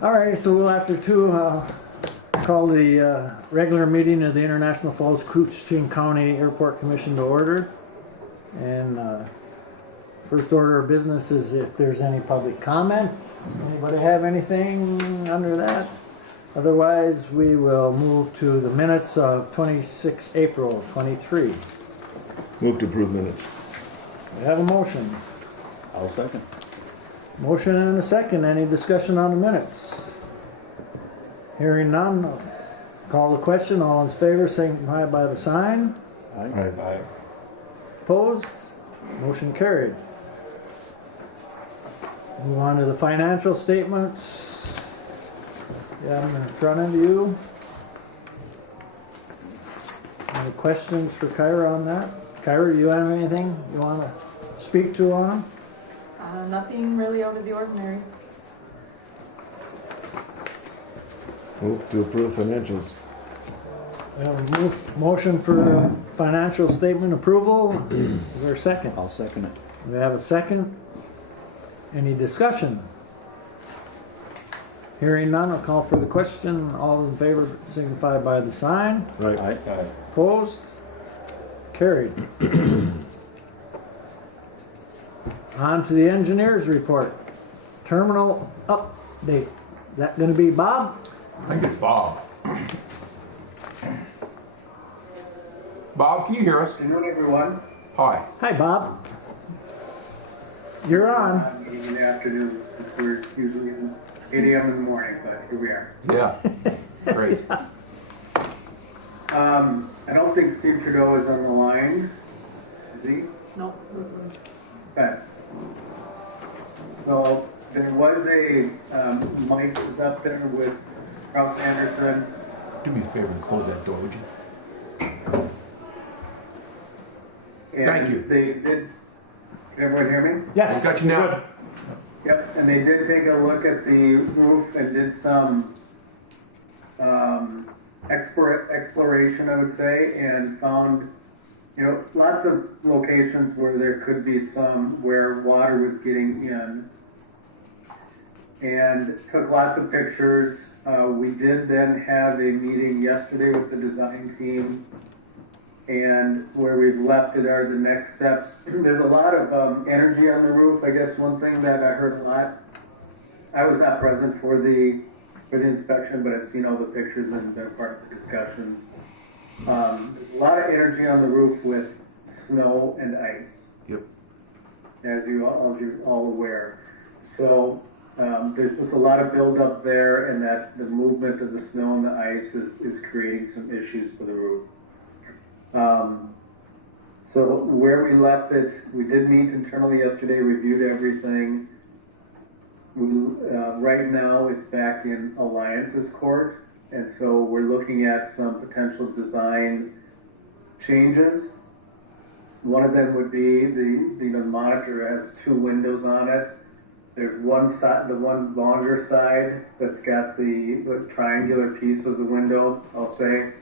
All right, so we'll have to call the regular meeting of the International Falls Koochiching County Airport Commission to order. And first order of business is if there's any public comment. Anybody have anything under that? Otherwise, we will move to the minutes of 26 April 23. Move to approve minutes. We have a motion. I'll second. Motion and a second. Any discussion on the minutes? Hearing none, call the question. All in favor, signify by the sign. Aye. Opposed? Motion carried. Move on to the financial statements. You have them in front of you. Any questions for Kyra on that? Kyra, do you have anything you want to speak to on? Nothing really out of the ordinary. Move to approve financials. We have a motion for financial statement approval. Is there a second? I'll second it. We have a second. Any discussion? Hearing none, I'll call for the question. All in favor signify by the sign. Aye. Opposed? Carried. On to the engineer's report. Terminal update. Is that going to be Bob? I think it's Bob. Bob, can you hear us? Good afternoon, everyone. Hi. Hi, Bob. You're on. Meeting in the afternoon since we're usually in 8 a.m. in the morning, but here we are. Yeah. Great. I don't think Steve Trudeau is on the line. Is he? No. Okay. So there was a Mike was up there with Rouse Anderson. Do me a favor and close that door, would you? And Thank you. They did. Can everyone hear me? Yes. Got you now. Yep. And they did take a look at the roof and did some exploration, I would say, and found, lots of locations where there could be some where water was getting in, and took lots of pictures. We did then have a meeting yesterday with the design team, and where we've left it are the next steps. There's a lot of energy on the roof. I guess one thing that I heard a lot, I was not present for the inspection, but I've seen all the pictures and been part of the discussions. There's a lot of energy on the roof with snow and ice. Yep. As you're all aware. So there's just a lot of buildup there, and that the movement of the snow and the ice is creating some issues for the roof. So where we left it, we did meet internally yesterday, reviewed everything. Right now it's back in Alliance's court, and so we're looking at some potential design changes. One of them would be the monitor has two windows on it. There's one side, the one longer side that's got the triangular piece of the window, I'll say.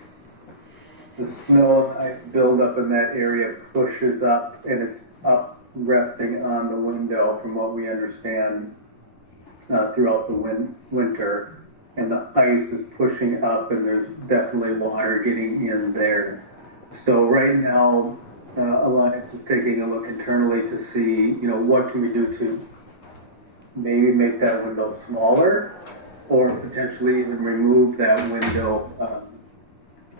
The snow and ice buildup in that area pushes up, and it's up resting on the window from what we understand throughout the winter. And the ice is pushing up, and there's definitely water getting in there. So right now, Alliance is taking a look internally to see, what can we do to maybe make that window smaller, or potentially even remove that window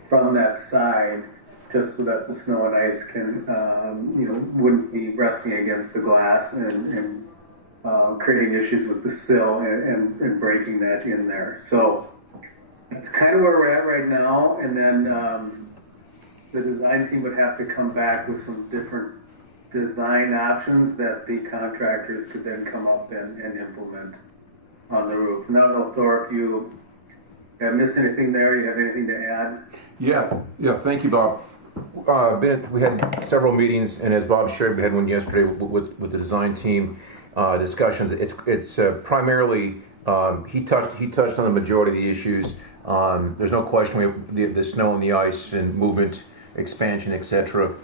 from that side, just so that the snow and ice can, wouldn't be resting against the glass and creating issues with the sill and breaking that in there. So that's kind of where we're at right now. And then the design team would have to come back with some different design options that the contractors could then come up and implement on the roof. Now, I don't know, Thor, if you have missed anything there, you have anything to add? Yeah. Thank you, Bob. We had several meetings, and as Bob shared, we had one yesterday with the design team discussions. It's primarily he touched on the majority of the issues. There's no question the snow and the ice and movement, expansion, etc.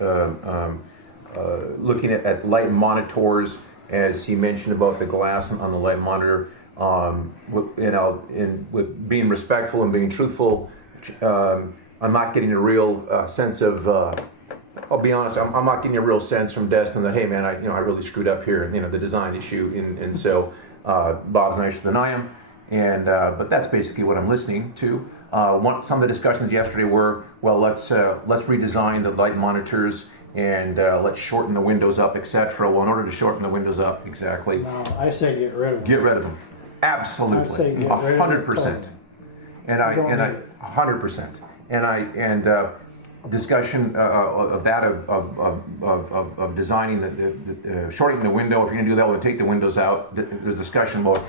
Looking at light monitors, as he mentioned about the glass on the light monitor. with being respectful and being truthful, I'm not getting a real sense of. I'll be honest. I'm not getting a real sense from Destin that, hey man, I really screwed up here. The design issue, and so Bob's nicer than I am, and but that's basically what I'm listening to. Some of the discussions yesterday were, well, let's redesign the light monitors and let's shorten the windows up, etc. Well, in order to shorten the windows up, exactly. No, I say get rid of them. Get rid of them. Absolutely. I'd say get rid of them 100%. And I 100%. And discussion of that of designing the shortening the window. If you're going to do that, we'll take the windows out. There's discussion about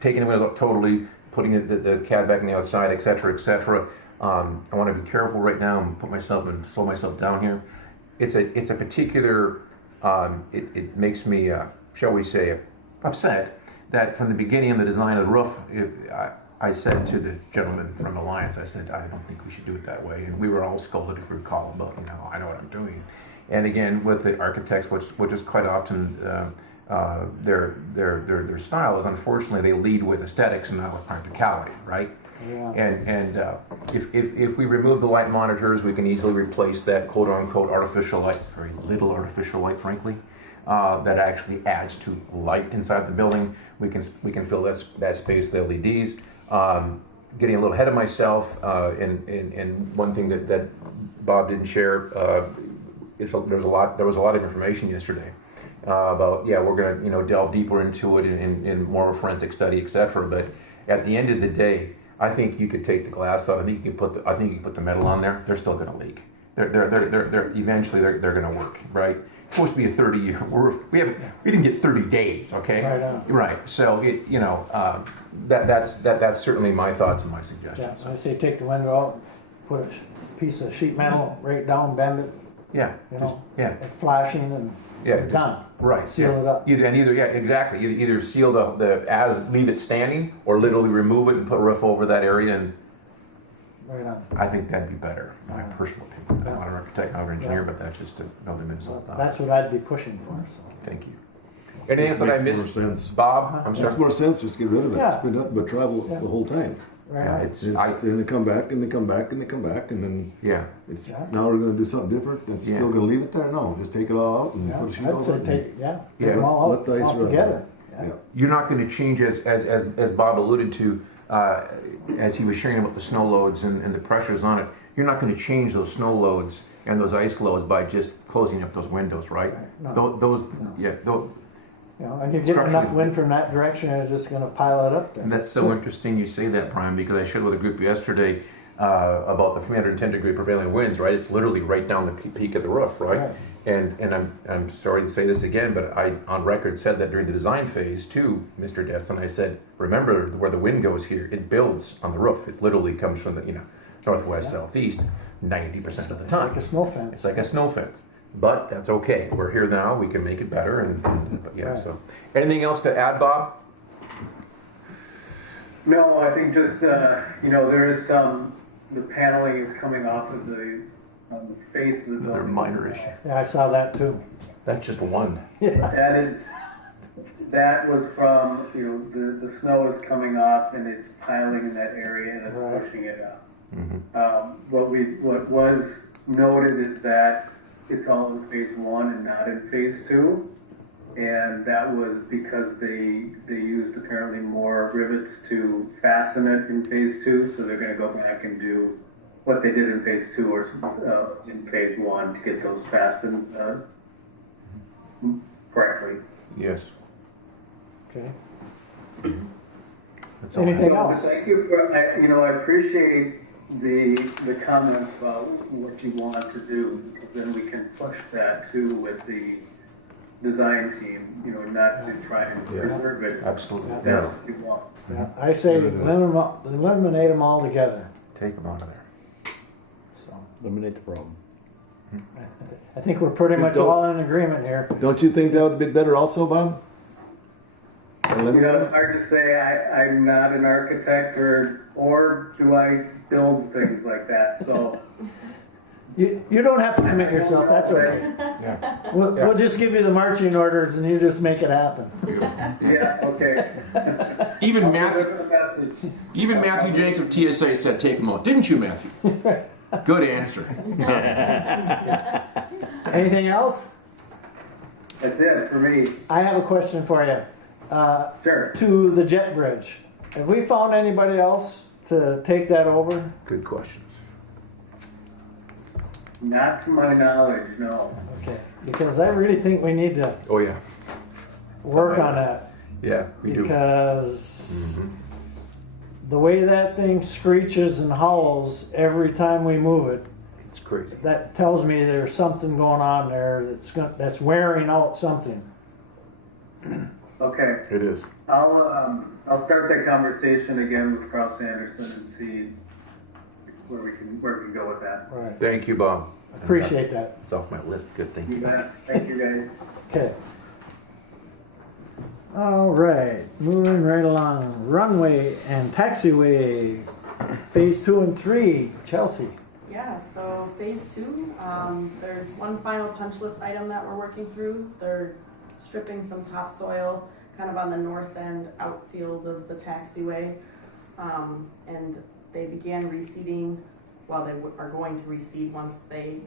taking the window out totally, putting the CAD back on the outside, etc., etc. I want to be careful right now and slow myself down here. It's a particular. It makes me, shall we say, upset that from the beginning of the design of the roof, I said to the gentleman from Alliance, I said, I don't think we should do it that way. And we were all scolded, if you recall, about, I know what I'm doing. And again, with the architects, which is quite often their style is, unfortunately, they lead with aesthetics and not with practicality, right? Yeah. And if we remove the light monitors, we can easily replace that quote unquote artificial light, very little artificial light, frankly, that actually adds to light inside the building. We can fill that space with LEDs. Getting a little ahead of myself, and one thing that Bob didn't share, there was a lot of information yesterday about we're gonna delve deeper into it in more of a forensic study, etc. But at the end of the day, I think you could take the glass off. I think you can put the metal on there. They're still going to leak. They're eventually they're going to work, right? It's supposed to be a 30-year roof. We didn't get 30 days, okay? Right on. Right. So that's certainly my thoughts and my suggestions. Yeah, I say take the window out, put a piece of sheet metal right down, bend it, Yeah. like flashing and done. Right. Seal it up. Exactly. Either seal leave it standing, or literally remove it and put a roof over that area. And Right on. I think that'd be better, my personal opinion. I'm not an architect, not an engineer, but that's just another municipal thought. That's what I'd be pushing for. So. Thank you. Anything else that I Makes missed, more sense. Bob? I'm sorry. Makes more sense just get rid of it. Yeah. It's been nothing but travel Yeah. the whole time. Right Yeah, on. Then they come back and they come back and they come back and then it's Yeah. now we're going to do something different. It's still going to leave it there. No, just take it all out and put a sheet I'd over say it. take Yeah. them all Let out, the ice run. together. Yeah. You're not going to change, as Bob alluded to, as he was sharing about the snow loads and the pressures on it. You're not going to change those snow loads and those ice loads by just closing up those windows, right? No. Those. And if you get enough wind from that direction, it's just going to pile it up there. And that's so interesting you say that, Brian, because I shared with a group yesterday about the 310-degree prevailing winds, right? It's literally right down the peak of the roof, right? Right. And I'm sorry to say this again, but I on record said that during the design phase to Mr. Destin. I said, remember where the wind goes here, it builds on the roof. It literally comes from the northwest, southeast, 90% of the It's time. like a snow fence. It's like a snow fence. But that's okay. We're here now. We can make it better. Right. So anything else to add, Bob? No, I think just, there is the paneling is coming off of the face of the Another building. minor issue. Yeah, I saw that too. That's just one. That was from, the snow is coming off and it's piling in that area and it's Right. pushing it up. Mm-hmm. What was noted is that it's all in phase 1 and not in phase 2. And that was because they used apparently more rivets to fasten it in phase 2. So they're going to go back and do what they did in phase 2 or in phase 1 to get those fastened correctly. Yes. Okay. That's all. Anything So else? thank you for, I appreciate the comments about what you want to do, because then we can push that too with the design team, not to try and preserve it. Absolutely. That's what you want. Yeah, I say eliminate them all together. Take them out of there. So Eliminate the problem. I think we're pretty much all in agreement here. Don't you think that would be better also, Bob? It's hard to say. I'm not an architect or do I build things like that. So, You don't have to commit yourself, that's okay. Yeah. We'll just give you the marching orders and you just make it happen. Yeah, okay. Even Matthew, Deliver the message. even Matthew Jenks of TSA said take them out. Didn't you, Matthew? Good answer. Anything else? That's it for me. I have a question for you. Sure. To the jet bridge. Have we found anybody else to take that over? Good questions. Not to my knowledge, no. Okay. Because I really think we need to Oh, yeah. work on that. Yeah, we do. Because the way that thing screeches and howls every time we move it, It's crazy. that tells me there's something going on there that's wearing out something. Okay. It is. I'll start that conversation again with Kraus Anderson and see where we can go with that. Right. Thank you, Bob. Appreciate that. It's off my list. Good, thank You you. bet. Thank you, guys. Okay. All right, moving right along. Runway and taxiway, phase 2 and 3. Chelsea. Yeah, so phase 2, there's one final punch list item that we're working through. They're stripping some topsoil kind of on the north end outfield of the taxiway. And they began reseeding, well, they are going to reseed once they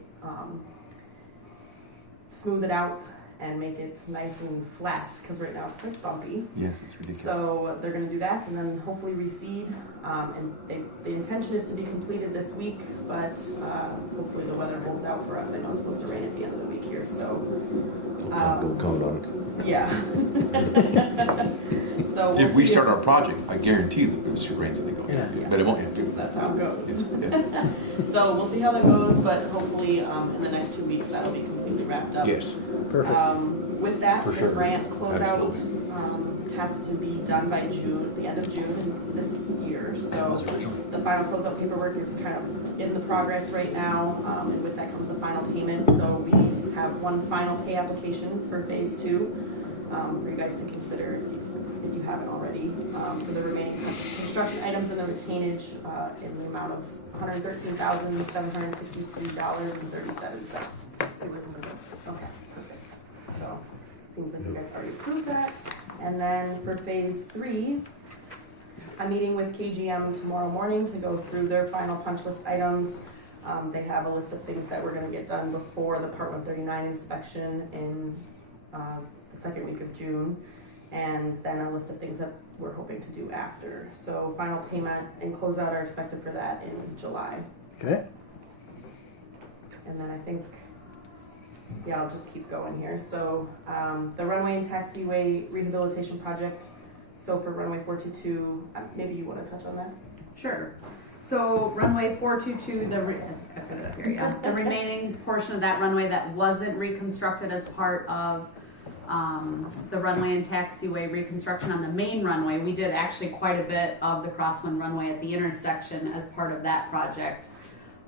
smooth it out and make it nice and flat, because right now it's quite bumpy. Yes, it's ridiculous. So they're going to do that and then hopefully reseed. And the intention is to be completed this week, but hopefully the weather holds out for us. I know it's supposed to rain at the end of the week here, so Don't count on it. yeah. So we'll If we see start our project, I guarantee that there's rain's gonna go. Yeah. But it won't have to. That's how it goes. Yeah. So we'll see how that goes, but hopefully in the next 2 weeks that'll be completely wrapped up. Yes. Perfect. With that, For the sure. grant closeout Absolutely. has to be done by June, the end of June in this year. So the final closeout paperwork is kind of in the progress right now, and with that comes the final payment. So we have one final pay application for phase 2 for you guys to consider if you haven't already, for the remaining construction items and the retainage in the amount of $113,763.37. Okay, perfect. So, seems like you guys already approved that. And then for phase 3, I'm meeting with KGM tomorrow morning to go through their final punch list items. They have a list of things that we're gonna get done before the Part 139 inspection in the second week of June. And then a list of things that we're hoping to do after. So final payment and closeout are expected for that in July. Okay. And then I think, yeah, I'll just keep going here. So the runway and taxiway rehabilitation project. So for runway 422, maybe you want to touch on that? Sure. So runway 422, I've got it up here, yeah. The remaining portion of that runway that wasn't reconstructed as part of the runway and taxiway reconstruction on the main runway. We did actually quite a bit of the crosswind runway at the intersection as part of that project.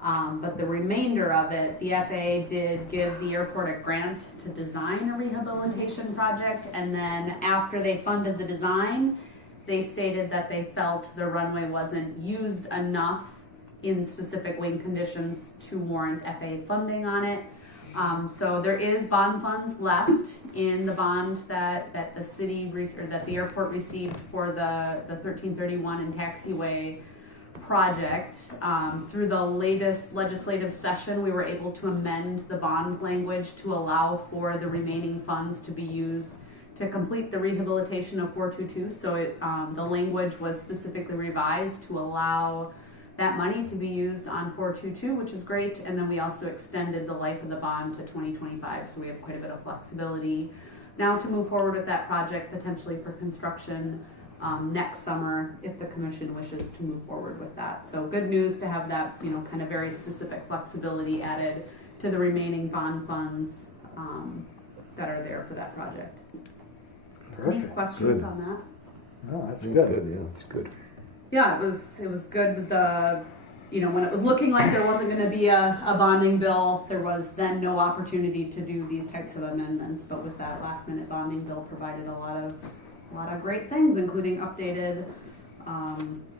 But the remainder of it, the FAA did give the airport a grant to design a rehabilitation project, and then after they funded the design, they stated that they felt the runway wasn't used enough in specific wind conditions to warrant FAA funding on it. So there is bond funds left in the bond that the city or that the airport received for the 1331 and taxiway project. Through the latest legislative session, we were able to amend the bond language to allow for the remaining funds to be used to complete the rehabilitation of 422. So the language was specifically revised to allow that money to be used on 422, which is great. And then we also extended the life of the bond to 2025. So we have quite a bit of flexibility now to move forward with that project, potentially for construction next summer if the commission wishes to move forward with that. So good news to have that, kind of very specific flexibility added to the remaining bond funds that are there for that project. Any Perfect. questions Good. on that? No, that's That's good. good, yeah. It's good. Yeah, it was good with the, when it was looking like there wasn't gonna be a bonding bill, there was then no opportunity to do these types of amendments, but with that last minute bonding bill provided a lot of great things, including updated,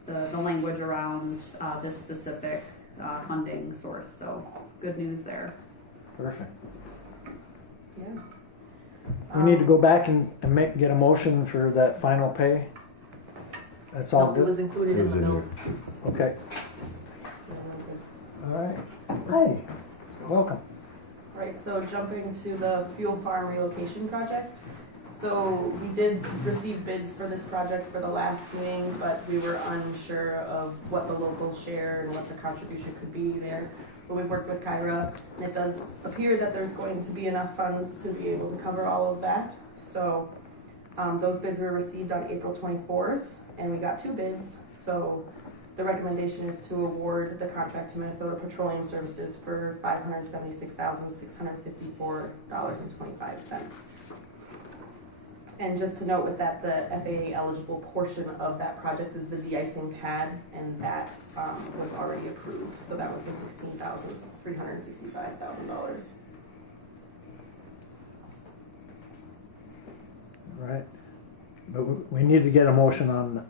the language around, this specific, funding source, so good news there. Perfect. Yeah. We need to go back and get a motion for that final pay. That's all No, it good? was included in the bills. Okay, all right. Hi, welcome. Right, so jumping to the fuel farm relocation project. So we did receive bids for this project for the last meeting, but we were unsure of what the local share and what the contribution could be there. But we've worked with Kyra, and it does appear that there's going to be enough funds to be able to cover all of that. So those bids were received on April 24th, and we got 2 bids. So the recommendation is to award the contract to Minnesota Petroleum Services for $576,654.25. And just to note with that, the FAA eligible portion of that project is the de-icing pad, and that was already approved. So that was the $365,000. Right. But we need to get a motion on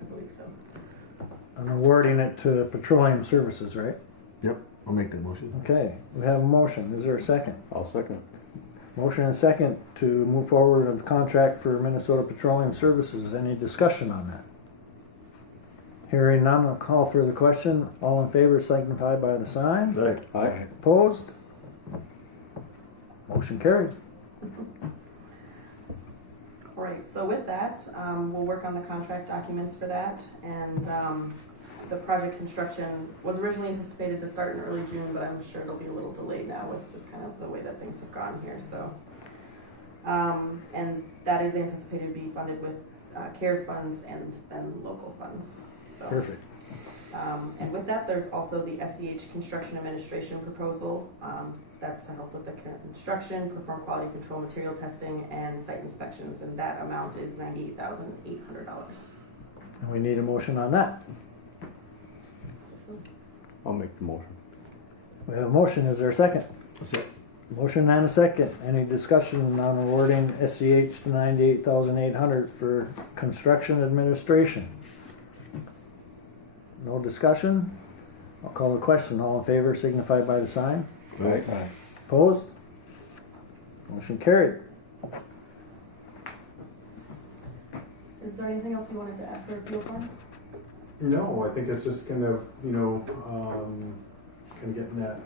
I believe so. awarding it to Petroleum Services, right? Yep, I'll make that motion. Okay, we have a motion. Is there a second? I'll second. Motion and second to move forward with the contract for Minnesota Petroleum Services. Any discussion on that? Hearing none, I'll call for the question. All in favor signify by the sign. Right. Aye. Opposed? Motion carried. All right, so with that, we'll work on the contract documents for that, and the project construction was originally anticipated to start in early June, but I'm sure it'll be a little delayed now with just kind of the way that things have gone here, so. And that is anticipated to be funded with CARES funds and then local funds, so. Perfect. And with that, there's also the SEH Construction Administration proposal. That's to help with the construction, perform quality control, material testing, and site inspections, and that amount is $98,800. And we need a motion on that. I'll make the motion. We have a motion. Is there a second? That's it. Motion and a second. Any discussion on awarding SEH to $98,800 for construction administration? No discussion? I'll call the question. All in favor signify by the sign. Right. Opposed? Motion carried. Is there anything else you wanted to add for fuel farm? No, I think it's just kind of, kind of getting that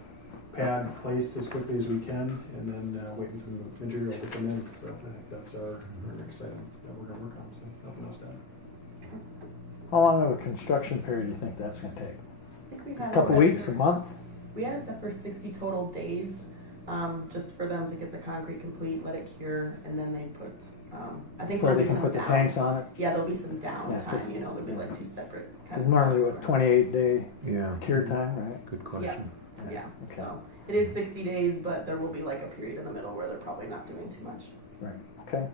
pad placed as quickly as we can, and then waiting for the material to come in. So I think that's our next item that we're gonna work on. So nothing else to add. How long of a construction period do you think that's gonna take? I think we've had A it couple set weeks, for- a month? We had it set for 60 total days, just for them to get the concrete complete, let it cure, and then they put, I think Before there'll they be can some put the down. tanks on it? Yeah, there'll be some Yeah, 'cause- downtime, there'll be like 2 separate kind It's of. normally sets with for- 28-day Yeah, cure time, right? good question. Yeah, Okay. so it is 60 days, but there will be like a period in the middle where they're probably not doing too much. Right, okay.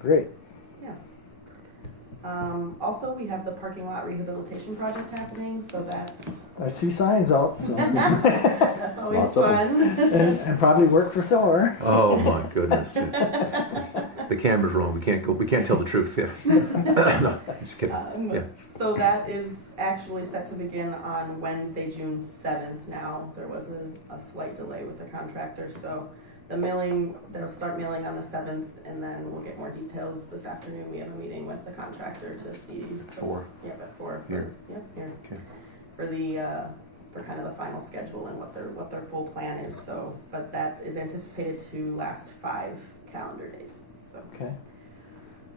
Great. Yeah. Also, we have the parking lot rehabilitation project happening, so that's I see signs out, so, that's always Lots of fun. and probably work for Thor. Oh my goodness. The camera's wrong. We can't tell the truth. Yeah. No, just kidding. Yeah. So that is actually set to begin on Wednesday, June 7th now. There was a slight delay with the contractor, so the milling, they'll start milling on the 7th, and then we'll get more details this afternoon. We have a meeting with the contractor to see. 4. Yep, at 4. Here. Yep, here. Okay. For the, for kind of the final schedule and what their full plan is, so, but that is anticipated to last 5 calendar days, so. Okay.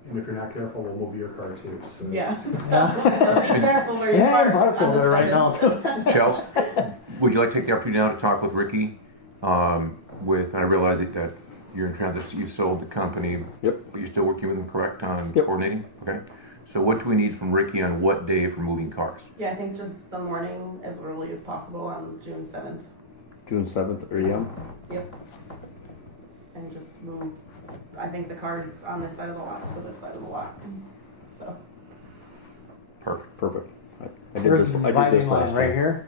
And if you're not careful, we'll move your car too. So. Yeah, just so be careful where you Yeah, park Mark on over the there right 7th. now. Chelsea, would you like to take the opportunity now to talk with Ricky? And I realize that you're in transition, you sold the company. Yep. But you're still working with him, correct, on Yep. coordinating? Okay. So what do we need from Ricky on what day for moving cars? Yeah, I think just the morning as early as possible on June 7th. June 7th AM. Yep. And just move, I think the car's on this side of the lot to this side of the lot, so. Perfect. Perfect. I did Where's this, the I did dividing this line, last right time. here?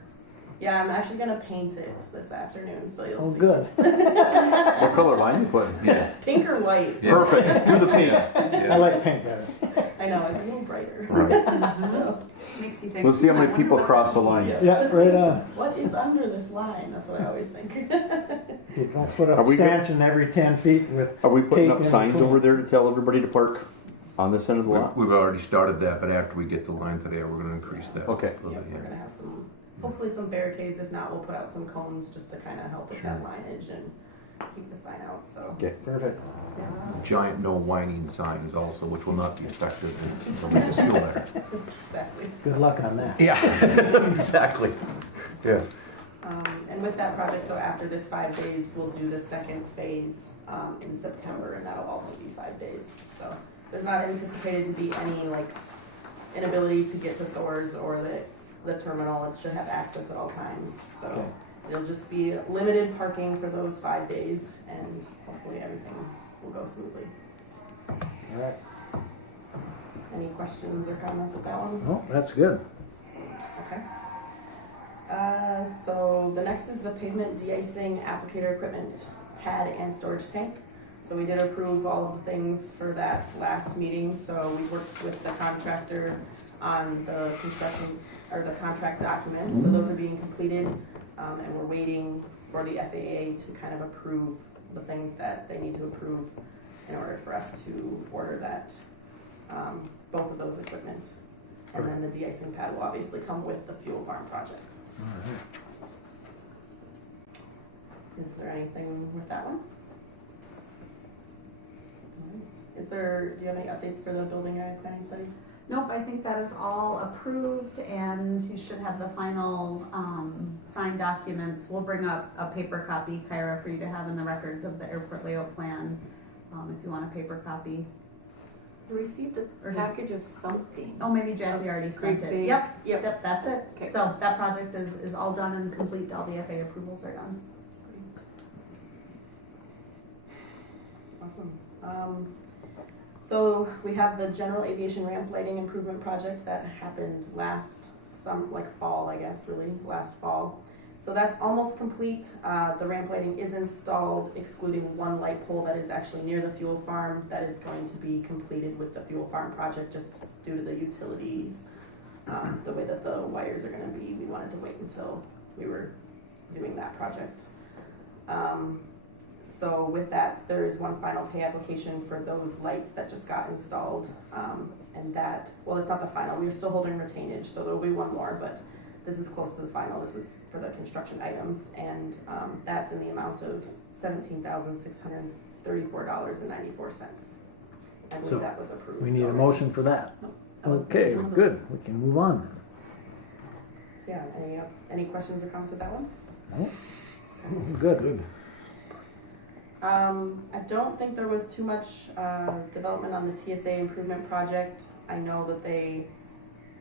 Yeah, I'm actually gonna paint it this afternoon, so you'll Oh, see. good. What color line you putting? Yeah. Pink or white? Yeah. Perfect. Do the paint. I like pink better. I know, it's a little brighter. Right. So, makes you thing. We'll see how I many wonder people what cross the that line. means. Yeah, right on. What is under this line? That's what I always think. Don't put Are a we stanchion every 10 feet with Are we putting tape up in signs between. over there to tell everybody to park on this end of the lot? We've already started that, but after we get the line today, we're gonna increase that. Okay. a little Yep, bit, we're yeah. gonna have some, hopefully some barricades. If not, we'll put out some cones just to kind of help with that lineage and keep the sign out. So Okay. Perfect. Giant no whining signs also, which will not be effective until we just feel better. exactly. Good luck on that. Yeah, exactly. Yeah. And with that project, so after this 5 days, we'll do the second phase in September, and that'll also be 5 days. So there's not anticipated to be any like inability to get to Thor's or the terminal. It should have access at all times. So Okay. it'll just be limited parking for those 5 days, and hopefully everything will go smoothly. All right. Any questions or comments with that one? Oh, that's good. Okay. So the next is the pavement de-icing applicator equipment pad and storage tank. So we did approve all of the things for that last meeting, so we worked with the contractor on the construction, or the contract documents, so those are being completed, and we're waiting for the FAA to kind of approve the things that they need to approve in order for us to order that, both of those equipment. And then the de-icing pad will obviously come with the fuel farm project. All right. Is there anything with that one? Alright. Do you have any updates for the building area planning study? Nope, I think that is all approved and you should have the final, signed documents. We'll bring up a paper copy, Kyra, for you to have in the records of the airport layout plan, if you want a paper copy. I received a package of something. Oh, maybe Jackie already sent Great it. big- Yep, that's it. Okay. So that project is all done and complete, all the FAA approvals are done. Awesome. So we have the general aviation ramp lighting improvement project that happened last fall, I guess, really, last fall. So that's almost complete. The ramp lighting is installed, excluding one light pole that is actually near the fuel farm that is going to be completed with the fuel farm project just due to the utilities. The way that the wires are gonna be, we wanted to wait until we were doing that project. So with that, there is one final pay application for those lights that just got installed. And that, well, it's not the final, we're still holding retainage, so there'll be one more, but this is close to the final. This is for the construction items, and that's in the amount of $17,634.94. I believe So, that was approved. We need a already. motion for that. That was Okay, one of those. good. We can move on then. So yeah, any questions or comments with that one? Good. I don't think there was too much development on the TSA improvement project. I know that they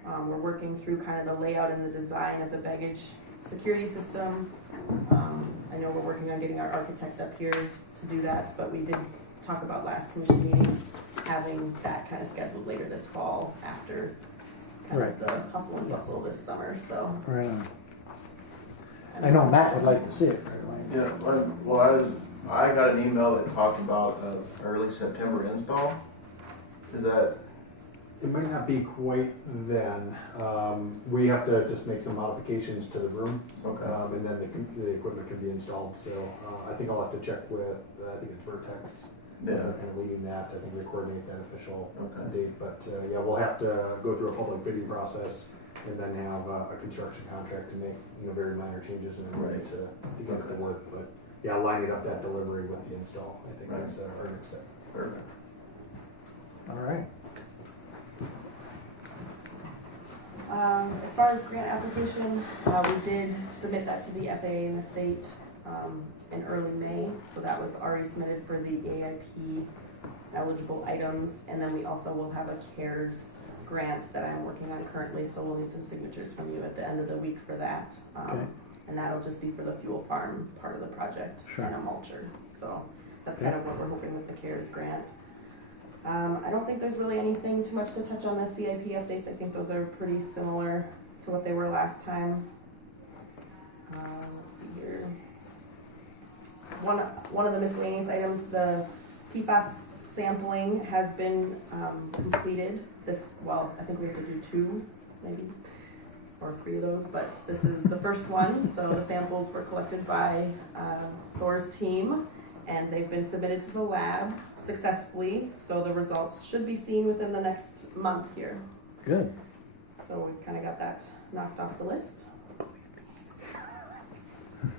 were working through kind of the layout and the design of the baggage security system. I know we're working on getting our architect up here to do that, but we did talk about last commission meeting having that kind of scheduled later this fall after kind of the hustle and bustle this summer, so. Right on. I know Matt would like to see it right away. Yeah, well, I got an email that talked about an early September install. Is that, It might not be quite then. We have to just make some modifications to the room, okay, and then the equipment can be installed. So I think I'll have to check with, I think it's Vertex. yeah, They're kind of leading that. I think we coordinate that official okay, date. But yeah, we'll have to go through a public bidding process and then have a construction contract to make, very minor changes and then ready to get it to work. But yeah, lining up that delivery with the install, I think Right. that's our next step. perfect. All right. As far as grant application, we did submit that to the FAA and the state in early May, so that was already submitted for the AIP eligible items, and then we also will have a CARES grant that I'm working on currently, so we'll need some signatures from you at the end of the week for that. Okay. And that'll just be for the fuel farm part of the project Sure. and a mulcher, so that's kind of what we're hoping with the CARES grant. I don't think there's really anything too much to touch on the CIP updates. I think those are pretty similar to what they were last time. Let's see here. One of the miscellaneous items, the PFAS sampling has been completed. I think we have to do 2, maybe. or 3 of those, but this is the first one. So the samples were collected by Thor's team, and they've been submitted to the lab successfully. So the results should be seen within the next month here. Good. So we kind of got that knocked off the list.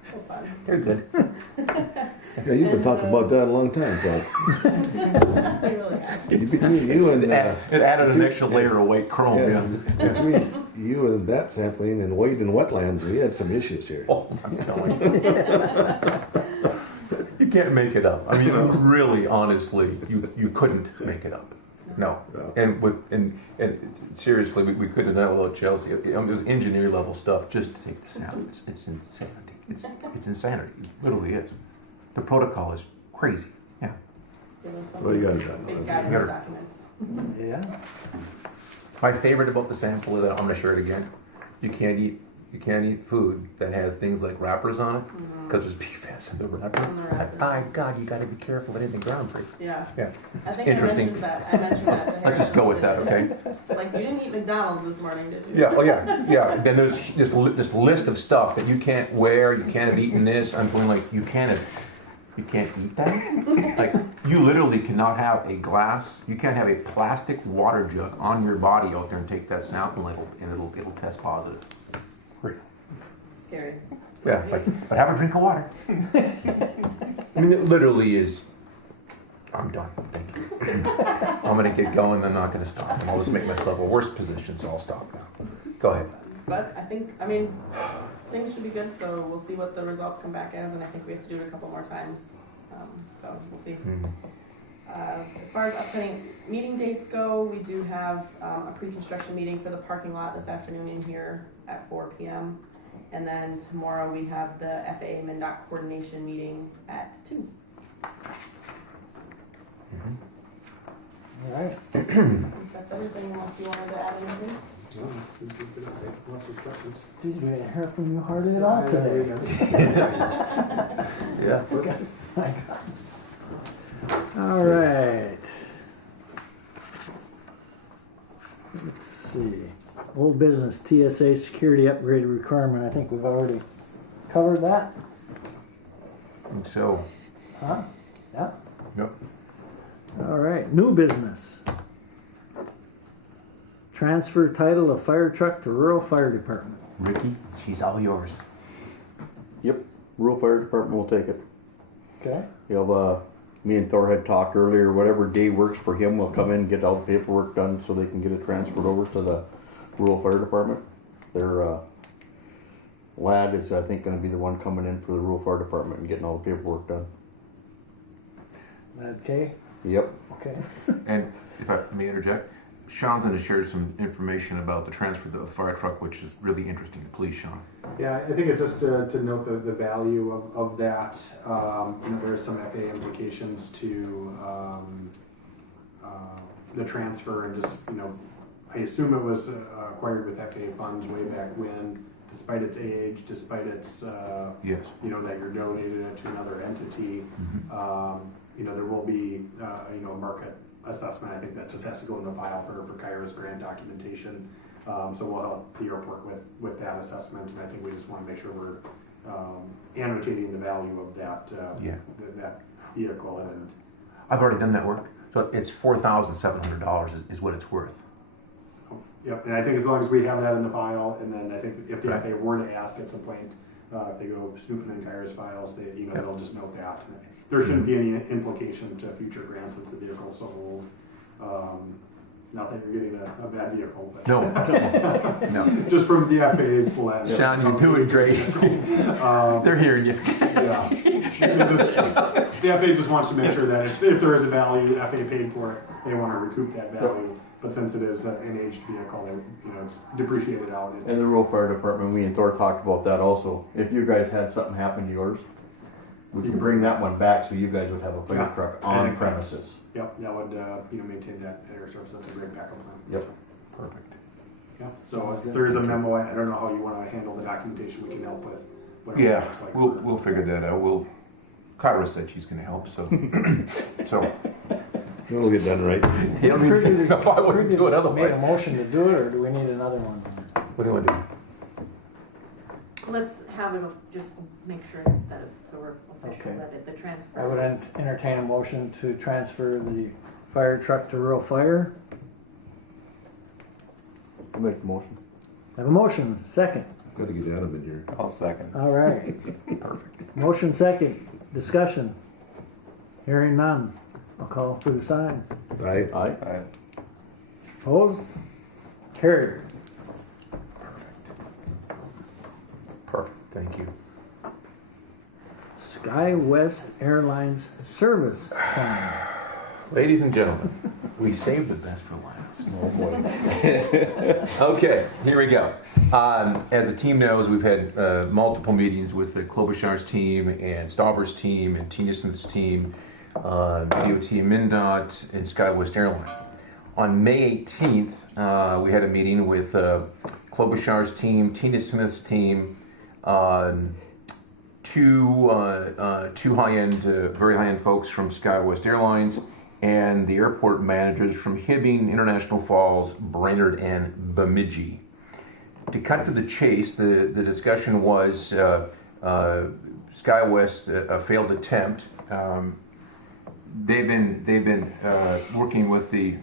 So fun. You're good. Yeah, you've been talking about that a long time, Todd. They really have. You and, It added an extra layer of white chrome, yeah, yeah. between you and that sampling and Wade and wetlands, we had some issues here. Oh, I'm telling you. You can't make it up. I mean, really, honestly, you couldn't make it up. No. No. And seriously, we could have done a little Chelsea. It was engineer level stuff just to take this out. It's insanity. It's insanity. It literally is. The protocol is crazy. Yeah. There were some Well, you got it done. big That's- guidance documents. Yeah. My favorite about the sample is that I'm gonna share it again. You can't eat food that has things like wrappers on it because there's PFAS in the wrapper. In the wrapper. My God, you got to be careful of anything ground free. Yeah. Yeah. I think Interesting. I mentioned that to Harry. Let's just go with that, okay? It's like, you didn't eat McDonald's this morning, did you? Yeah. Oh yeah. Then there's this list of stuff that you can't wear. You can't have eaten this. I'm going like you can't eat that. Like you literally cannot have a glass. You can't have a plastic water jug on your body out there and take that sample and it'll test positive. Scary. Yeah, but have a drink of water. I mean, it literally is. I'm done. Thank you. I'm gonna get going. I'm not gonna stop. I'm always make myself a worse position, so I'll stop now. Go ahead. But things should be good, so we'll see what the results come back as, and I think we have to do it a couple more times. So we'll see. As far as upcoming meeting dates go, we do have a pre-construction meeting for the parking lot this afternoon in here at 4 p.m. And then tomorrow we have the FAA MnDOT coordination meeting at 2. All right. I think that's everything, unless you wanted to add anything. Well, since we've been taking lots of questions. Geez, we didn't hear from you hardly at all today. Yeah. My God. All right. Let's see. Old business, TSA security upgrade requirement. I think we've already covered that. And so, Huh? Yeah. yep. All right. New business. Transfer title of fire truck to rural fire department. Ricky, she's all yours. Yep, rural fire department will take it. Okay. Me and Thor had talked earlier, whatever day works for him, we'll come in and get all the paperwork done so they can get it transferred over to the rural fire department. Their lad is, I think, gonna be the one coming in for the rural fire department and getting all the paperwork done. Okay. Yep. Okay. And if I may interject, Sean's going to share some information about the transfer of the fire truck, which is really interesting. Please, Sean. Yeah, I think it's just to note the value of that. There are some FAA implications to the transfer, and just, I assume it was acquired with FAA funds way back when, despite its age, despite its, Yes. that you're donating it to another entity. There will be, a market assessment. I think that just has to go in the file for Kyra's grant documentation. So we'll help the airport with that assessment, and I think we just want to make sure we're annotating the value of that that vehicle. And I've already done that work. So it's $4,700 is what it's worth. so, yep, and I think as long as we have that in the file, and then I think if the FAA were to ask at some point, if they go snooping in Kyra's files, they'll just note that. There shouldn't be any implication to future grants since the vehicle's so old. Not that you're getting a bad vehicle, but No. just from the FAA's lens. Sean, you're doing great. They're hearing you. Yeah. The FAA just wants to make sure that if there is a value, the FAA paid for it, they want to recoup that value. But since it is an aged vehicle, it's depreciated out. And the rural fire department, we and Thor talked about that also. If you guys had something happen to yours, we can bring that one back so you guys would have a fire truck on premises. Yep, that would maintain that air service. That's a great backup plan. Yep. Perfect. Yeah. So if there is a memo, I don't know how you want to handle the documentation. We can help with whatever it Yeah, looks like. we'll figure that out. Kyra said she's going to help, so It'll get done right. I wouldn't do it Made a otherwise. motion to do it, or do we need another one? What do you want to do? let's have it, just make sure that it's, so we're official, Okay. that the transfer. I would entertain a motion to transfer the fire truck to rural fire. I'll make the motion. I have a motion, second. Gotta get Adam in here. I'll second. All right. Motion second, discussion. Hearing none. I'll call for the sign. Aye. Aye. Opposed? Carried. Perfect, thank you. SkyWest Airlines Service Plan. Ladies and gentlemen, we saved the best for last. Oh boy. Okay, here we go. As the team knows, we've had multiple meetings with the Klobuchar's team and Stauber's team and Tina Smith's team, DOT MnDOT, and SkyWest Airlines. On May 18th, we had a meeting with Klobuchar's team, Tina Smith's team, two high-end, very high-end folks from SkyWest Airlines, and the airport managers from Hibbing, International Falls, Brainerd, and Bemidji. To cut to the chase, the discussion was SkyWest, a failed attempt. They've been working with the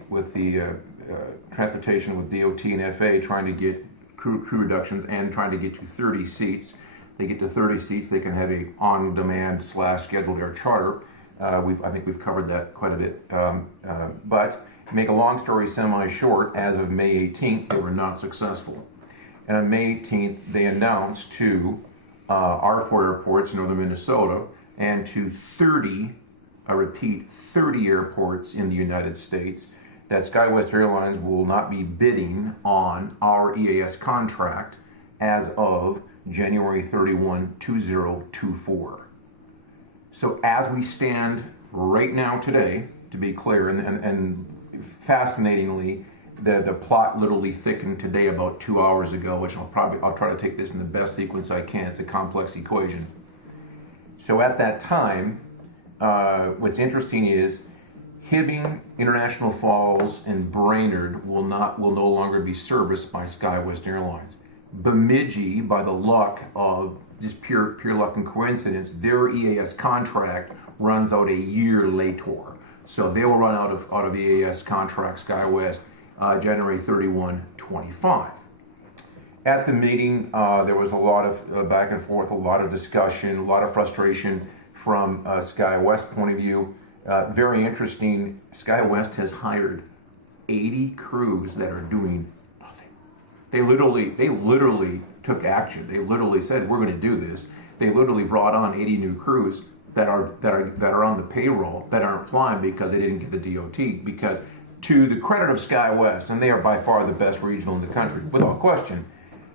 transportation with DOT and FA, trying to get crew reductions and trying to get to 30 seats. They get to 30 seats, they can have a on-demand / scheduled air charter. I think we've covered that quite a bit. But to make a long story semi-short, as of May 18th, they were not successful. And on May 18th, they announced to our 4 airports in northern Minnesota and to 30, I repeat, 30 airports in the United States that SkyWest Airlines will not be bidding on our EAS contract as of January 31, 2024. So as we stand right now today, to be clear, and fascinatingly, the plot literally thickened today about 2 hours ago, which I'll try to take this in the best sequence I can. It's a complex equation. So at that time, what's interesting is Hibbing, International Falls, and Brainerd will no longer be serviced by SkyWest Airlines. Bemidji, by the luck of just pure luck and coincidence, their EAS contract runs out a year later. So they will run out of EAS contract, SkyWest, January 31, 25. At the meeting, there was a lot of back and forth, a lot of discussion, a lot of frustration from SkyWest point of view. Very interesting, SkyWest has hired 80 crews that are doing nothing. They literally took action. They literally said, we're going to do this. They literally brought on 80 new crews that are on the payroll that aren't flying because they didn't get the DOT. Because to the credit of SkyWest, and they are by far the best regional in the country, without question,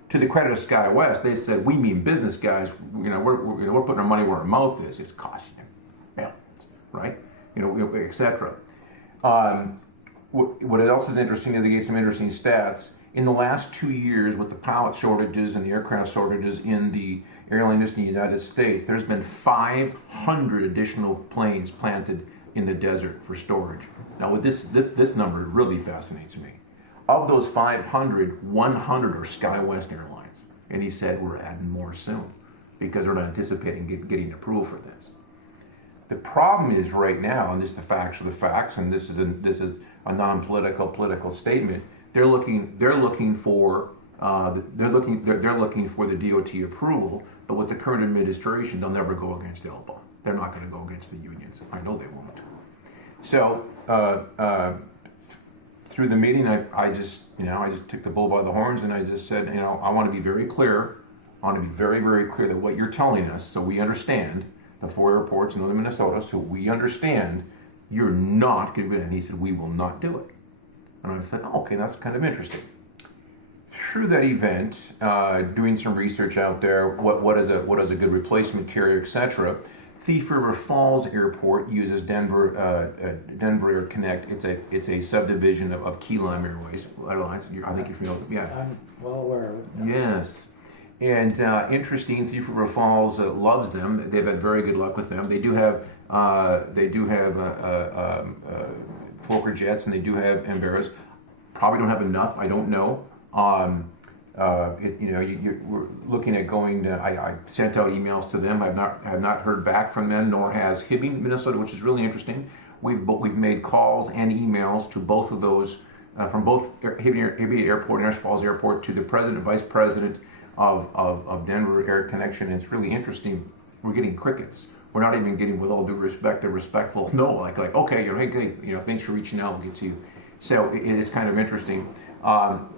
to the credit of SkyWest, they said, we mean business, guys. We're putting our money where our mouth is. It's costing them millions, right? Etc. What else is interesting is they gave some interesting stats. In the last 2 years, with the pilot shortages and the aircraft shortages in the airline industry in the United States, there's been 500 additional planes planted in the desert for storage. Now, with this number really fascinates me. Of those 500, 100 are SkyWest Airlines. And he said, we're adding more soon because they're not anticipating getting approval for this. The problem is right now, and this is the facts are the facts, and this is a non-political political statement. They're looking for the DOT approval, but with the current administration, they'll never go against ELBA. They're not going to go against the unions. I know they won't. So through the meeting, I just took the bull by the horns, and I just said, I want to be very clear. I want to be very, very clear that what you're telling us, so we understand, the 4 airports in northern Minnesota, so we understand you're not going to. And he said, we will not do it. And I said, oh, okay, that's kind of interesting. Through that event, doing some research out there, what is a good replacement carrier, etc. Thief River Falls Airport uses Denver Air Connect. It's a subdivision of Key Lime Airlines. I think you're familiar with it. Yeah. I'm well aware of it. Yes. And interesting, Thief River Falls loves them. They've had very good luck with them. They do have Fokker jets, and they do have Embraers. Probably don't have enough. I don't know. we're looking at going to, I sent out emails to them. I have not heard back from them, nor has Hibbing, Minnesota, which is really interesting. We've made calls and emails to both of those, from both Hibbing Airport and National Falls Airport, to the president and vice president of Denver Air Connection. And it's really interesting. We're getting crickets. We're not even getting, with all due respect, a respectful no, like okay, you're hey, thanks for reaching out, we'll get to you. So it is kind of interesting.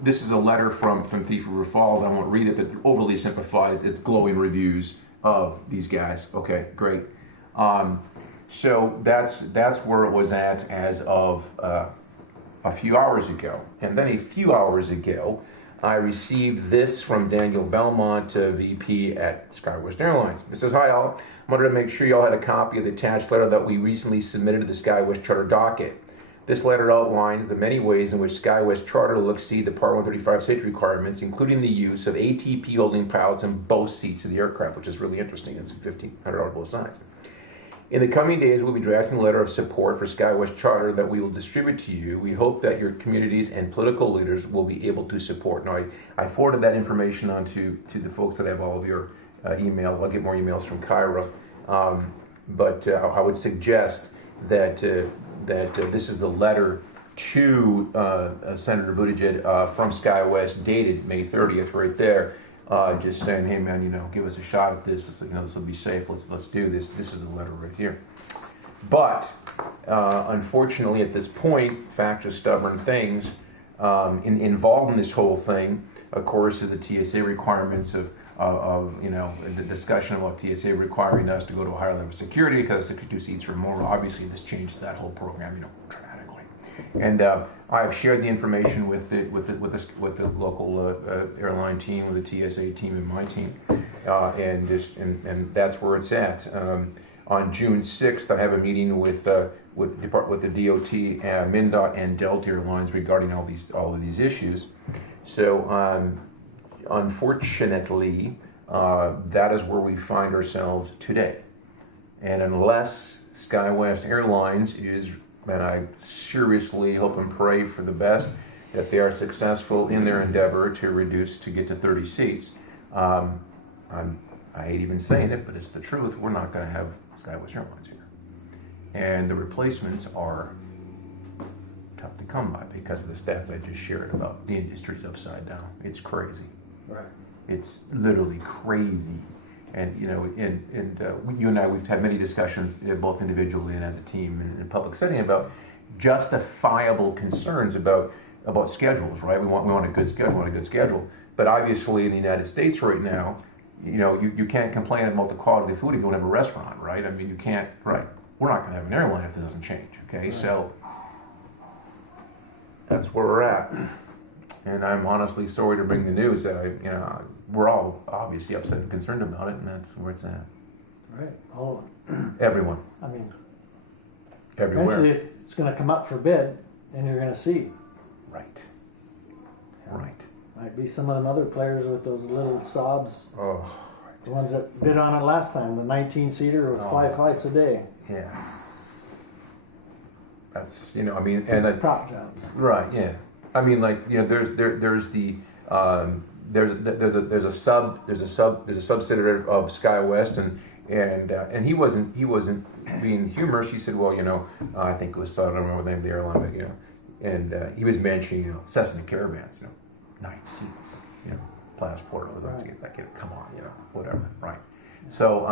This is a letter from Thief River Falls. I won't read it, but overly simplified. It's glowing reviews of these guys. Okay, great. So that's where it was at as of a few hours ago. And then a few hours ago, I received this from Daniel Belmont, VP at SkyWest Airlines. It says, "Hi all, I wanted to make sure you all had a copy of the attached letter that we recently submitted to the SkyWest Charter docket. This letter outlines the many ways in which SkyWest Charter will exceed the Part 135 safety requirements, including the use of ATP holding pilots in both seats of the aircraft," which is really interesting. It's $1,500 both sides. "In the coming days, we'll be drafting a letter of support for SkyWest Charter that we will distribute to you. We hope that your communities and political leaders will be able to support." Now, I forwarded that information on to the folks that have all of your email. I'll get more emails from Kyra. But I would suggest that this is the letter to Senator Buttigieg from SkyWest, dated May 30th, right there. Just saying, hey man, give us a shot at this. This will be safe. Let's do this. This is the letter right here. But unfortunately, at this point, facts are stubborn things. Involved in this whole thing, of course, is the TSA requirements of the discussion about TSA requiring us to go to a higher level of security because 62 seats or more. Obviously, this changes that whole program, dramatically. And I have shared the information with the local airline team, with the TSA team, and my team, and that's where it's at. On June 6th, I have a meeting with the DOT, MnDOT, and Delta Airlines regarding all of these issues. So. Unfortunately, that is where we find ourselves today. And unless SkyWest Airlines is, and I seriously hope and pray for the best, that they are successful in their endeavor to get to 30 seats, I hate even saying it, but it's the truth, we're not going to have SkyWest Airlines here. And the replacements are tough to come by because of the stats I just shared about the industry's upside down. It's crazy. Right. It's literally crazy. And you and I, we've had many discussions, both individually and as a team in a public setting, about justifiable concerns about schedules, right? We want a good schedule. But obviously in the United States right now, you can't complain about the quality of the food if you don't have a restaurant, right? I mean, you can't, right? We're not going to have an airline if it doesn't change, okay? Right. So that's where we're at. And I'm honestly sorry to bring the news that we're all obviously upset and concerned about it, and that's where it's at. Right. Oh. Everyone. I mean, everywhere. Eventually, it's going to come up for bid, and you're going to see. Right. Right. Might be some of them other players with those little sobs. Oh. The ones that bid on it last time, the 19-seater with 5 flights a day. Yeah. That's and the prop jobs. Right. Yeah. I mean, there's a subsidiary of SkyWest, and he wasn't being humorous. He said, well, I think it was, I don't remember the name of the airline, but and he was mentioning Cessna Caravans, 9 seats, Passport, come on, whatever, right? So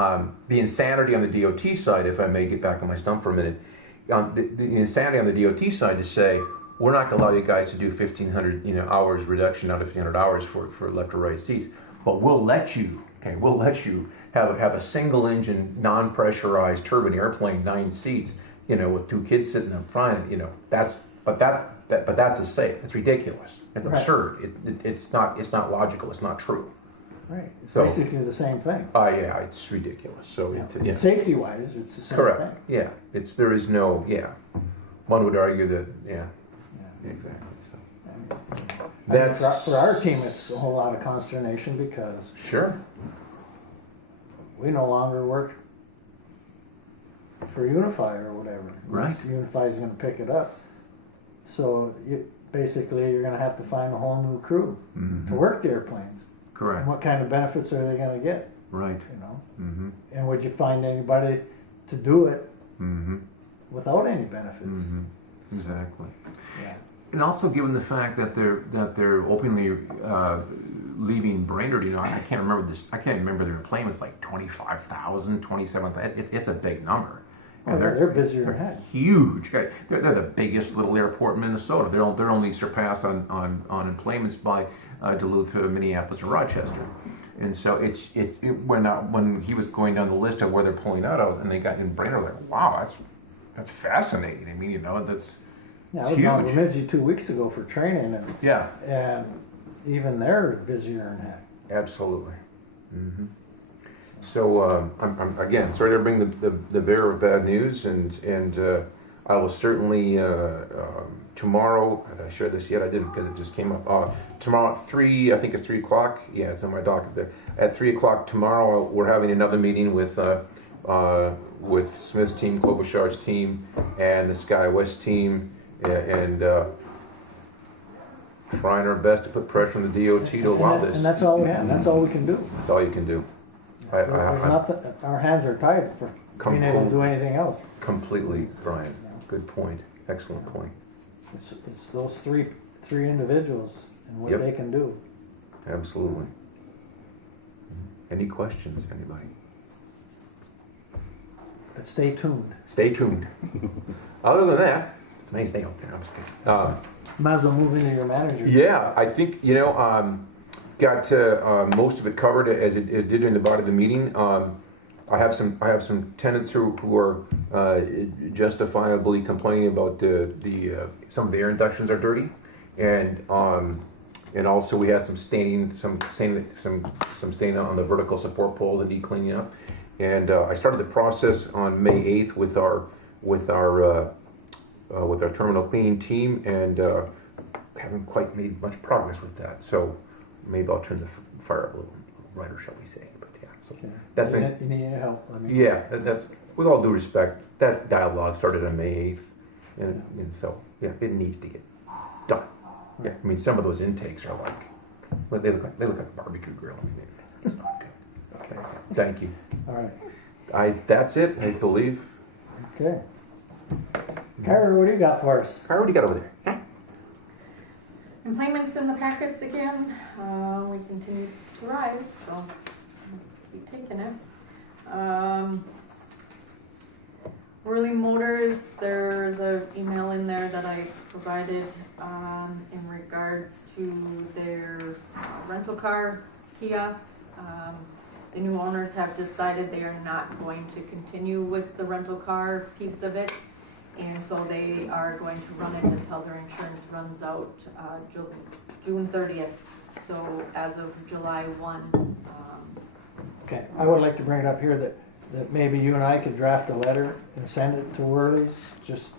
the insanity on the DOT side, if I may get back on my stump for a minute, the insanity on the DOT side is say, we're not going to allow you guys to do 1,500 hours reduction out of 1,500 hours for left or right seats, but we'll let you have a single engine, non-pressurized turbine airplane, 9 seats, with 2 kids sitting up front, but that's a safe. It's ridiculous. It's absurd. It's not logical. It's not true. Right. It's basically the same thing. Yeah, it's ridiculous. So safety-wise, it's the same correct. thing. Yeah, there is no. One would argue that. Yeah. Exactly. So that's for our team. It's a whole lot of consternation because we no longer work for Unify or whatever. Right. Unify is going to pick it up. So basically you're gonna have to find a whole new crew Mhm. to work the airplanes. Correct. And what kind of benefits are they gonna get, Right. you know? Mm-hmm. And would you find anybody to do it Mm-hmm. without any benefits? Mm-hmm. Exactly. Yeah. And also, given the fact that they're openly leaving Brainerd, you know, I can't remember this. I can't remember their plane was like 25,000, 27,000. It's a big number. Oh, yeah, they're busier than They're heck. huge. They're the biggest little airport in Minnesota. They're only surpassed on employments by Duluth, Minneapolis, and Rochester. And so when he was going down the list of where they're pulling out of, and they got in Brainerd, like, wow, that's fascinating. I mean, you know, that's Yeah, it's I was down huge. in Bemidji 2 weeks ago for training, Yeah, and even they're busier than heck. Absolutely. Mm-hmm. So I'm again sorry to bring the bearer of bad news, and I will certainly tomorrow. Did I share this yet? I didn't because it just came up. Tomorrow at 3, I think it's 3 o'clock. Yeah, it's on my docket there. At 3 o'clock tomorrow, we're having another meeting with Smith's team, Klobuchar's team, and the Sky West team, and trying our best to put pressure on the DOT to allow this. And that's all we have. That's all we can do. That's all you can do. There's nothing. Our hands are tied for being able to do anything else. Completely, Brian. Good point. Excellent point. It's those three individuals and what Yep. they can do. Absolutely. Any questions, anybody? But stay tuned. Stay tuned. Other than that, it's a nice day out there. I'm just kidding. Might as well move into your manager. Yeah, I think, got most of it covered as it did during the body of the meeting. I have some tenants who are justifiably complaining about some of the air inductions are dirty, and also we had some staining on the vertical support pole that need cleaning up. And I started the process on May 8th with our terminal cleaning team, and haven't quite made much progress with that. So maybe I'll turn the fire up a little brighter, shall we say? But yeah, so Okay. that's you, been need any help? I mean, yeah. That's with all due respect. That dialogue started on May 8th, and so yeah, it needs to get done. Yeah, I mean some of those intakes are like they look like a barbecue grill. I mean, it's not good. Okay. Thank you. All right. That's it, I believe. Okay. Kyra, what do you got for us? Kyra, what do you got over there? Employments in the packets again. We continue to rise, so keep taking it. Whirly Motors, there's an email in there that I provided in regards to their rental car kiosk. The new owners have decided they are not going to continue with the rental car piece of it. And so they are going to run it until their insurance runs out June 30th. So as of July 1. Okay. I would like to bring it up here that maybe you and I could draft a letter and send it to Whirly's, just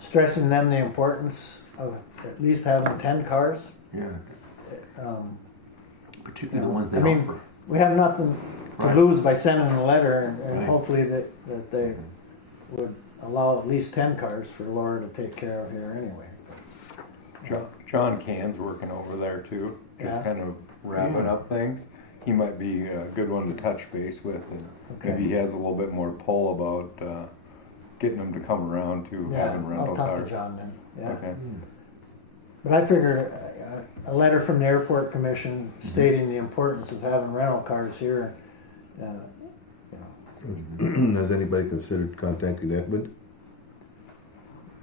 stressing them the importance of at least having 10 cars. Yeah. Particularly you know, the ones they I mean, offer. we have nothing to Right. lose by sending a letter, and Right. hopefully that they would allow at least 10 cars for Laura to take care of here anyway. John Can's working over there too, just Yeah. kind of wrapping up things. He might be a good one to touch base with, and Okay. maybe he has a little bit more pull about getting them to come around to Yeah, having rental I'll talk cars. to John then. Yeah. Okay. But I figured a letter from the airport commission stating the importance of having rental cars here. Has anybody considered contacting Edmund?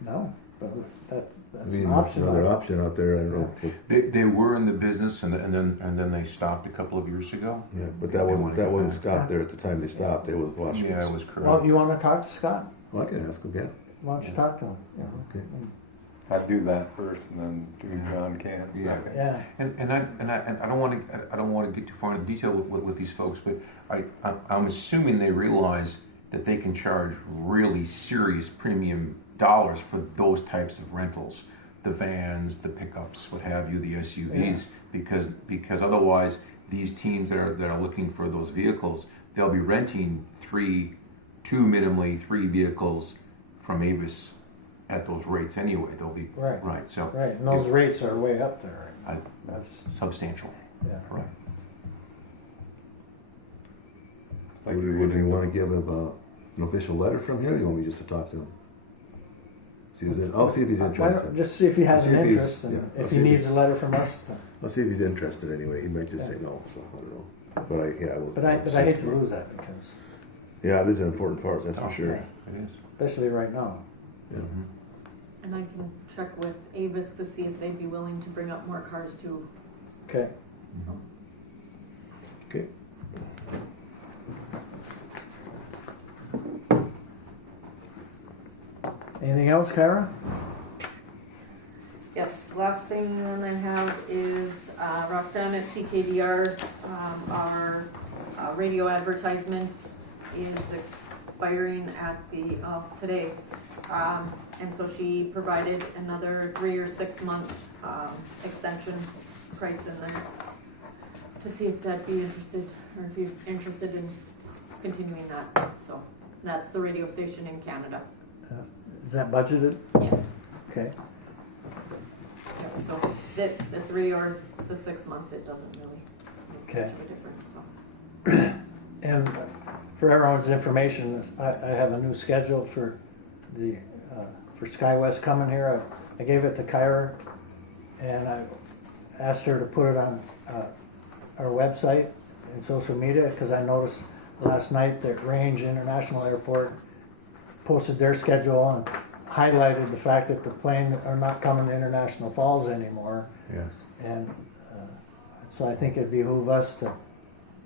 No, but that's I mean, an there's option. another option out there. I don't know. They were in the business, and then they stopped a couple of years ago. Yeah, but that wasn't stopped there at the time they stopped. It was Washington. Yeah, it was correct. Well, you want to talk to Scott? Well, I can ask them. Yeah. Why don't you talk to him? You know? Okay. I'd do that first, and then do John Can. Yeah. second. Yeah. And I don't want to get too far into detail with these folks, but I'm assuming they realize that they can charge really serious premium dollars for those types of rentals, the vans, the pickups, what have you, the SUVs, because otherwise these teams that are looking for those vehicles, they'll be renting minimally three vehicles from Avis at those rates anyway. They'll be, Right. right, so. Right, and those rates are way up there. I- That's, Substantial, yeah. right. It's like Would you're we gonna want go- to give him an official letter from here, or you want me just to talk to him? I'll see if he's Why interested. don't- Just see if he has See an if he's- interest, and yeah, I'll if see he if needs he's- a letter from us. I'll see if he's interested anyway. He might just say no, so I don't know. But I will. But I hate to lose that because, Yeah, this is an important part, that's for sure. Okay. It is. especially right now. Yeah. And I can check with Avis to see if they'd be willing to bring up more cars too. Okay. Okay. Anything else, Kyra? Yes, last thing then I have is Roxanne at CKDR, our radio advertisement is expiring at the, today. And so she provided another 3 or 6 month extension price in there to see if that'd be interested, or if you're interested in continuing that. So that's the radio station in Canada. Is that budgeted? Yes. Okay. So the 3 or the 6 month, it doesn't really make Okay. much of a difference, so. And for everyone's information, I have a new schedule for the, for SkyWest coming here. I gave it to Kyra, and I asked her to put it on our website and social media, because I noticed last night that Range International Airport posted their schedule and highlighted the fact that the planes are not coming to International Falls anymore. Yes. And so I think it'd behoove us to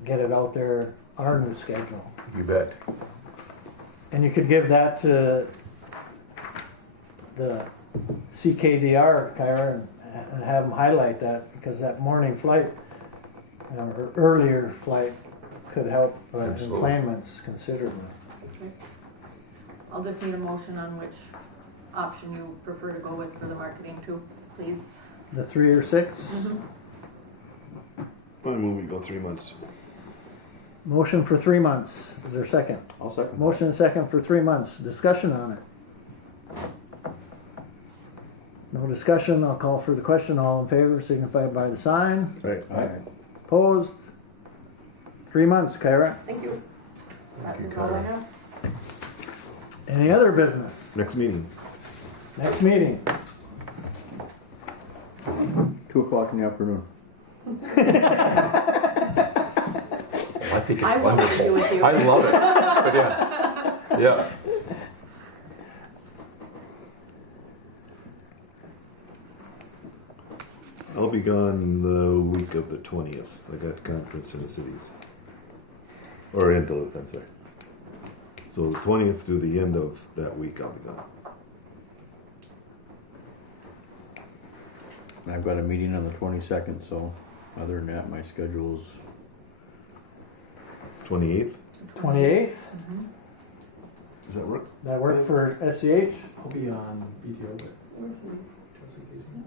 get it out there, our new schedule. You bet. And you could give that to the CKDR, Kyra, and have them highlight that, because that morning flight, or earlier flight, could help Absolutely. employments considerably. Okay. I'll just need a motion on which option you prefer to go with for the marketing too, please. The 3 or 6? I move we go 3 months. Motion for 3 months. Is there a second? I'll second. Motion and second for 3 months. Discussion on it. No discussion. I'll call for the question. All in favor signify by the sign. Right. Aye. Opposed? 3 months, Kyra. Thank you. That is all I have. Any other business? Next meeting. Next meeting. 2 o'clock in the afternoon. I think it's I will wonderful. argue with you. I love it. But yeah. Yeah. I'll be gone the week of the 20th. I got conference in the cities. Or in Duluth, I'm sorry. So the 20th through the end of that week, I'll be gone. And I've got a meeting on the 22nd, so other than that, my schedule's 28th? 28th. Does that work? That work for SCH? I'll be on BTO, but Chelsea Casey.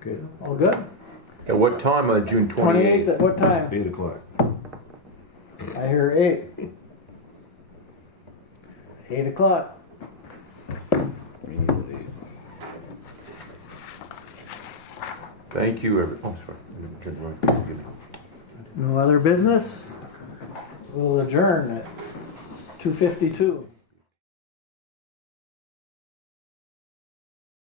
Okay. All good? At what time on June 28th 28th? at what time? 8 o'clock. I hear 8. 8 o'clock. Thank you, oh, sorry. No other business? We'll adjourn at 2:52.